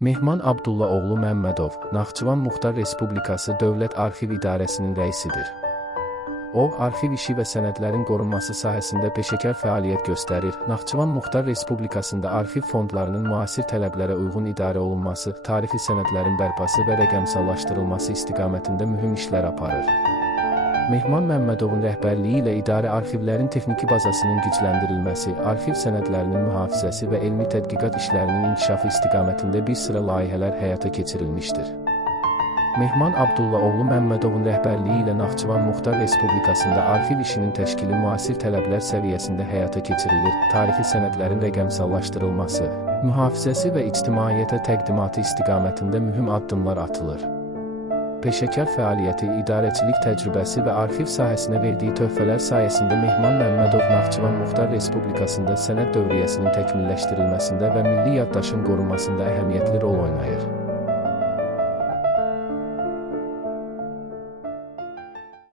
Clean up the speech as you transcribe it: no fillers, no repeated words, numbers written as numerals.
Mehman Abdulla oğlu Məmmədov, Naxçıvan Muxtar Respublikası Dövlət Arxiv İdarəsinin rəisidir. O, arxiv işi və sənədlərin qorunması sahəsində peşəkar fəaliyyət göstərir. Naxçıvan Muxtar Respublikasında arxiv fondlarının müasir tələblərə uyğun idarə olunması, tarixi sənədlərin bərpası və rəqəmsallaşdırılması istiqamətində mühüm işlər aparır. Mehman Məmmədovun rəhbərliyi ilə idarə arxivlərin texniki bazasının gücləndirilməsi, arxiv sənədlərinin mühafizəsi və elmi tədqiqat işlərinin inkişafı istiqamətində bir sıra layihələr həyata keçirilmişdir. Mehman Abdulla oğlu Məmmədovun rəhbərliyi ilə Naxçıvan Muxtar Respublikasında arxiv işinin təşkili müasir tələblər səviyyəsində həyata keçirilir, tarixi sənədlərin rəqəmsallaşdırılması, mühafizəsi və ictimaiyyətə təqdimatı istiqamətində mühüm addımlar atılır. Peşəkar fəaliyyəti, idarəçilik təcrübəsi və arxiv sahəsinə verdiyi töhfələr sayəsində Mehman Məmmədov Naxçıvan Muxtar Respublikasında sənəd dövriyyəsinin təkmilləşdirilməsində və milli yaddaşın qorunmasında əhəmiyyətli rol oynayır.